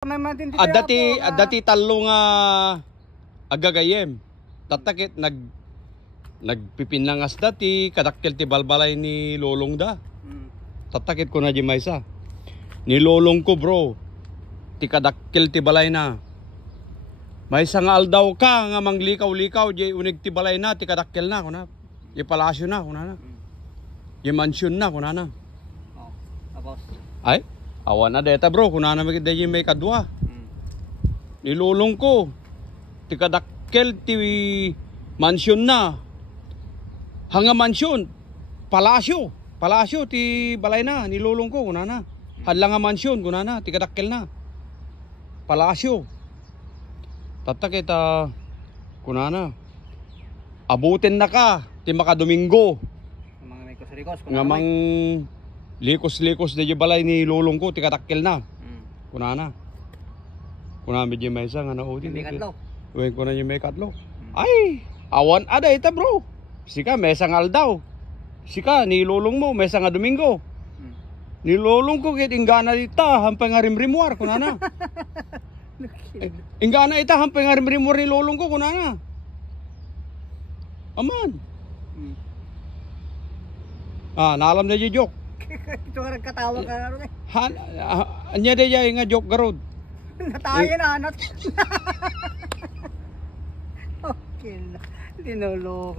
Dati talo nga agagayem. Tatakit nagpipinlangas dati kadakkel ti balbalay ni lolong da. Tatakit ko na di maysa. Ni lolong ko bro. Ti kadakkel ti balay na. Maysa nga aldaw ka nga manglikaw-likaw di unig ti balay na ti kadakkel na kuna. Di palasyo na kuna na. Di mansyon na kuna na. Oh, tapos ay awan na deta bro kuna na may kadwa. Nilulong ko ti kadakkel ti mansyon na hanga mansyon palasyo ti balay na nilulong ko kuna na hadlang nga mansyon kuna na ti kadakkel na palasyo tatakita kuna na abutin na ka ti makadomingo mga may kusrikos nga mang likos di balay nilulong ko ti kadakkel na kuna na kuna medyo may isa nga nautin. May katlo. Uwing ko na yung may katlo. Ay, awan ada ita bro. Sika, mesa ngal daw. Sika, nilulong mo, mesa nga Domingo. Nilulong ko kit ingana ita, hampay nga rimrimwar, kuna na. Ingana ita, hampay nga rimrimwar nilulong ko, kuna na. Aman. Naalam na yung joke. Ito nga nagkatawag ka na rin eh. Anya de yung nga joke garod. Natayo na anak. Okay na. Tinulong.